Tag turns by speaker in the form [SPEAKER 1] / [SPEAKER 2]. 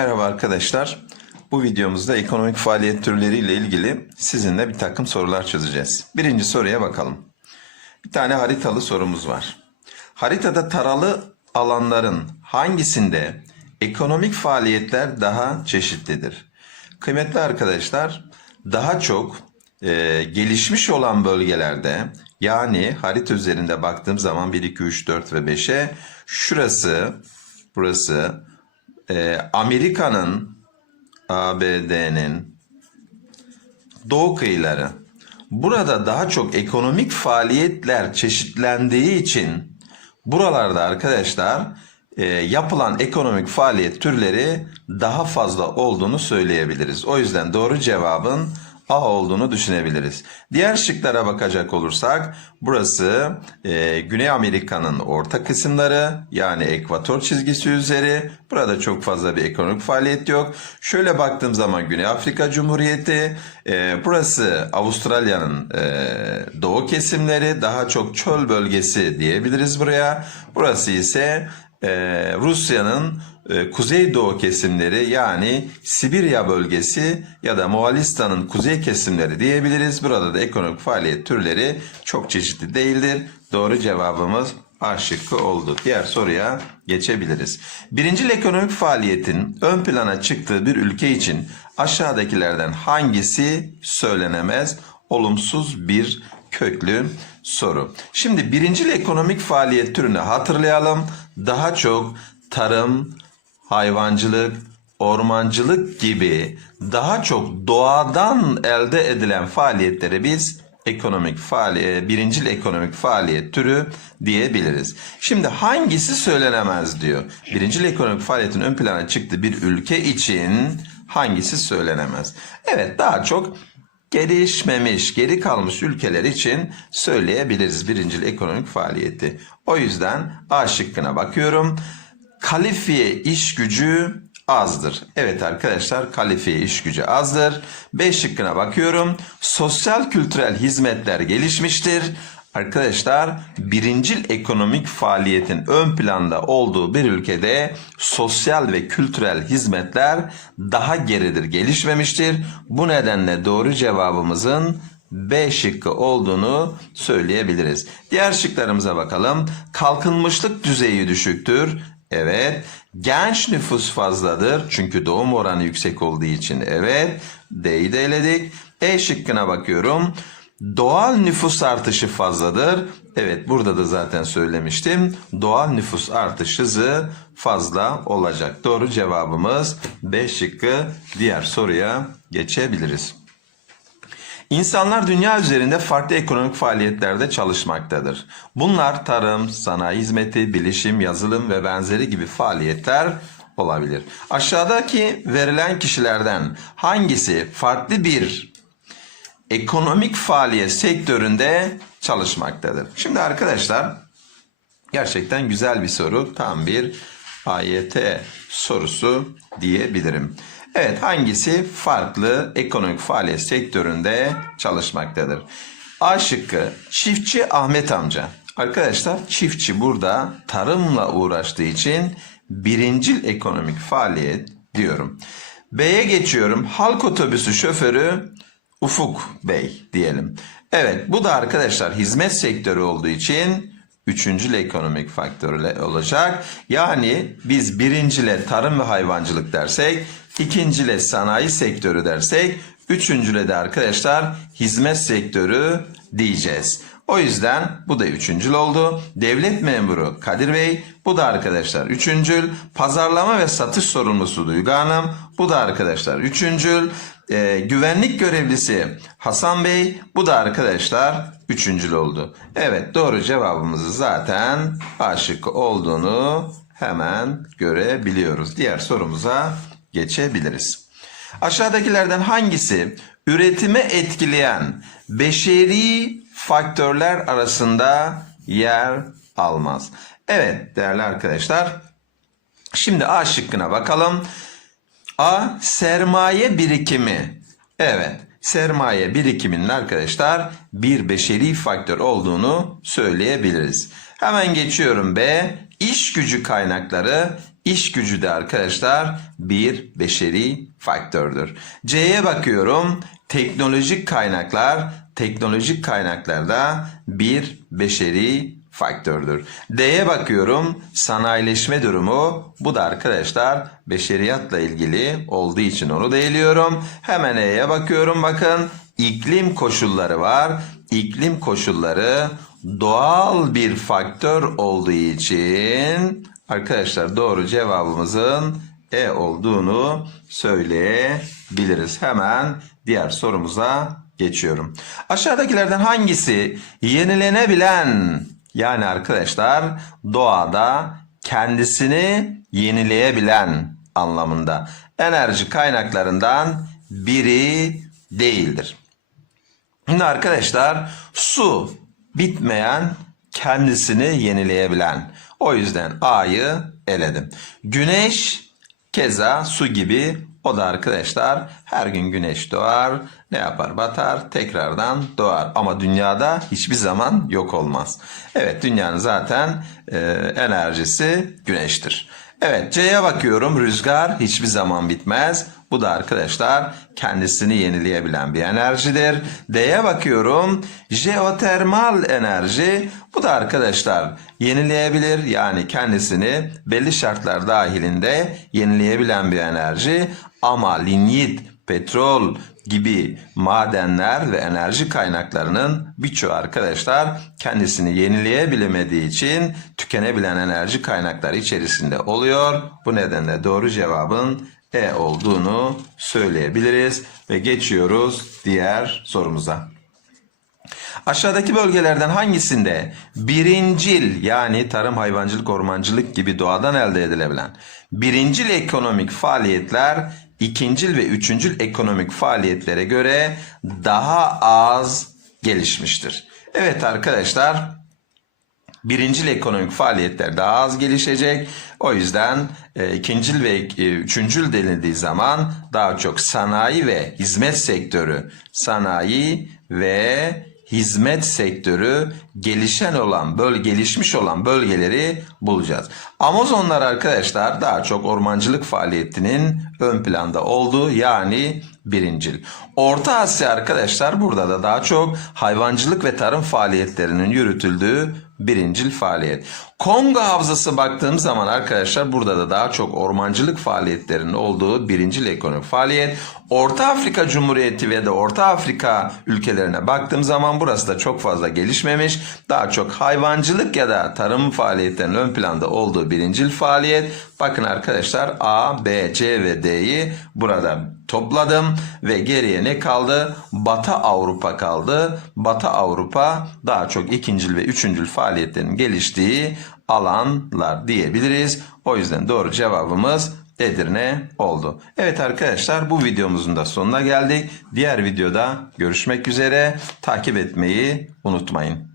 [SPEAKER 1] Merhaba arkadaşlar. Bu videomuzda ekonomik faaliyet türleriyle ilgili sizinle bir takım sorular çözeceğiz. Birinci soruya bakalım. Bir tane haritalı sorumuz var. Haritada taralı alanların hangisinde ekonomik faaliyetler daha çeşitlidir? Kıymetli arkadaşlar, daha çok e, gelişmiş olan bölgelerde yani harita üzerinde baktığım zaman 1, 2, 3, 4 ve 5'e şurası, burası e, Amerika'nın, ABD'nin doğu kıyıları. Burada daha çok ekonomik faaliyetler çeşitlendiği için buralarda arkadaşlar e, yapılan ekonomik faaliyet türleri daha fazla olduğunu söyleyebiliriz. O yüzden doğru cevabın A olduğunu düşünebiliriz. Diğer şıklara bakacak olursak burası e, Güney Amerika'nın orta kısımları yani ekvator çizgisi üzeri. Burada çok fazla bir ekonomik faaliyet yok. Şöyle baktığım zaman Güney Afrika Cumhuriyeti, e, burası Avustralya'nın e, doğu kesimleri daha çok çöl bölgesi diyebiliriz buraya. Burası ise e, Rusya'nın e, kuzeydoğu kesimleri yani Sibirya bölgesi ya da Moğolistan'ın kuzey kesimleri diyebiliriz. Burada da ekonomik faaliyet türleri çok çeşitli değildir. Doğru cevabımız A şıkkı oldu. Diğer soruya geçebiliriz. Birincil ekonomik faaliyetin ön plana çıktığı bir ülke için aşağıdakilerden hangisi söylenemez? Olumsuz bir köklü soru. Şimdi birincil ekonomik faaliyet türünü hatırlayalım. Daha çok tarım, hayvancılık, ormancılık gibi daha çok doğadan elde edilen faaliyetleri biz ekonomik faaliyet, birincil ekonomik faaliyet türü diyebiliriz. Şimdi hangisi söylenemez diyor. Birincil ekonomik faaliyetin ön plana çıktığı bir ülke için hangisi söylenemez? Evet daha çok gelişmemiş, geri kalmış ülkeler için söyleyebiliriz birincil ekonomik faaliyeti. O yüzden A şıkkına bakıyorum. Kalifiye iş gücü azdır. Evet arkadaşlar kalifiye iş gücü azdır. B şıkkına bakıyorum. Sosyal kültürel hizmetler gelişmiştir. Arkadaşlar birincil ekonomik faaliyetin ön planda olduğu bir ülkede sosyal ve kültürel hizmetler daha geridir, gelişmemiştir. Bu nedenle doğru cevabımızın B şıkkı olduğunu söyleyebiliriz. Diğer şıklarımıza bakalım. Kalkınmışlık düzeyi düşüktür. Evet. Genç nüfus fazladır. Çünkü doğum oranı yüksek olduğu için evet. D'yi de eledik. E şıkkına bakıyorum. Doğal nüfus artışı fazladır. Evet burada da zaten söylemiştim. Doğal nüfus artış hızı fazla olacak. Doğru cevabımız B şıkkı. Diğer soruya geçebiliriz. İnsanlar dünya üzerinde farklı ekonomik faaliyetlerde çalışmaktadır. Bunlar tarım, sanayi hizmeti, bilişim, yazılım ve benzeri gibi faaliyetler olabilir. Aşağıdaki verilen kişilerden hangisi farklı bir ekonomik faaliyet sektöründe çalışmaktadır? Şimdi arkadaşlar gerçekten güzel bir soru. Tam bir AYT sorusu diyebilirim. Evet hangisi farklı ekonomik faaliyet sektöründe çalışmaktadır? A şıkkı çiftçi Ahmet amca. Arkadaşlar çiftçi burada tarımla uğraştığı için birincil ekonomik faaliyet diyorum. B'ye geçiyorum. Halk otobüsü şoförü Ufuk Bey diyelim. Evet bu da arkadaşlar hizmet sektörü olduğu için üçüncül ekonomik faktörle olacak. Yani biz birincile tarım ve hayvancılık dersek, ikincile sanayi sektörü dersek, üçüncüle de arkadaşlar hizmet sektörü diyeceğiz. O yüzden bu da üçüncül oldu. Devlet memuru Kadir Bey, bu da arkadaşlar üçüncül. Pazarlama ve satış sorumlusu Duygu Hanım, bu da arkadaşlar üçüncül. Ee, güvenlik görevlisi Hasan Bey, bu da arkadaşlar üçüncül oldu. Evet doğru cevabımızı zaten A şıkkı olduğunu hemen görebiliyoruz. Diğer sorumuza geçebiliriz. Aşağıdakilerden hangisi üretime etkileyen beşeri faktörler arasında yer almaz? Evet değerli arkadaşlar. Şimdi A şıkkına bakalım. A sermaye birikimi. Evet sermaye birikiminin arkadaşlar bir beşeri faktör olduğunu söyleyebiliriz. Hemen geçiyorum B. İş gücü kaynakları İş gücü de arkadaşlar bir beşeri faktördür. C'ye bakıyorum. Teknolojik kaynaklar, teknolojik kaynaklarda bir beşeri faktördür. D'ye bakıyorum. Sanayileşme durumu. Bu da arkadaşlar beşeriyatla ilgili olduğu için onu da eliyorum. Hemen E'ye bakıyorum. Bakın iklim koşulları var. İklim koşulları doğal bir faktör olduğu için arkadaşlar doğru cevabımızın E olduğunu söyleyebiliriz. Hemen diğer sorumuza geçiyorum. Aşağıdakilerden hangisi yenilenebilen yani arkadaşlar doğada kendisini yenileyebilen anlamında enerji kaynaklarından biri değildir. Şimdi arkadaşlar su bitmeyen kendisini yenileyebilen. O yüzden A'yı eledim. Güneş keza su gibi o da arkadaşlar her gün güneş doğar ne yapar batar tekrardan doğar ama dünyada hiçbir zaman yok olmaz. Evet dünyanın zaten e, enerjisi güneştir. Evet C'ye bakıyorum rüzgar hiçbir zaman bitmez. Bu da arkadaşlar kendisini yenileyebilen bir enerjidir. D'ye bakıyorum jeotermal enerji. Bu da arkadaşlar yenileyebilir yani kendisini belli şartlar dahilinde yenileyebilen bir enerji. Ama linyit, petrol gibi madenler ve enerji kaynaklarının birçoğu arkadaşlar kendisini yenileyebilemediği için tükenebilen enerji kaynakları içerisinde oluyor. Bu nedenle doğru cevabın E olduğunu söyleyebiliriz ve geçiyoruz diğer sorumuza. Aşağıdaki bölgelerden hangisinde birincil yani tarım, hayvancılık, ormancılık gibi doğadan elde edilebilen birincil ekonomik faaliyetler ikincil ve üçüncül ekonomik faaliyetlere göre daha az gelişmiştir? Evet arkadaşlar birincil ekonomik faaliyetler daha az gelişecek. O yüzden e, ikincil ve e, üçüncül denildiği zaman daha çok sanayi ve hizmet sektörü, sanayi ve hizmet sektörü gelişen olan, böl gelişmiş olan bölgeleri bulacağız. Amazonlar arkadaşlar daha çok ormancılık faaliyetinin ön planda olduğu yani birincil. Orta Asya arkadaşlar burada da daha çok hayvancılık ve tarım faaliyetlerinin yürütüldüğü birincil faaliyet. Kongo havzası baktığım zaman arkadaşlar burada da daha çok ormancılık faaliyetlerinin olduğu birincil ekonomik faaliyet. Orta Afrika Cumhuriyeti ve de Orta Afrika ülkelerine baktığım zaman burası da çok fazla gelişmemiş. Daha çok hayvancılık ya da tarım faaliyetlerinin ön planda olduğu birincil faaliyet. Bakın arkadaşlar A, B, C ve D'yi burada topladım ve geriye ne kaldı? Batı Avrupa kaldı. Batı Avrupa daha çok ikincil ve üçüncül faaliyetlerin geliştiği alanlar diyebiliriz. O yüzden doğru cevabımız Edirne oldu. Evet arkadaşlar bu videomuzun da sonuna geldik. Diğer videoda görüşmek üzere. Takip etmeyi unutmayın.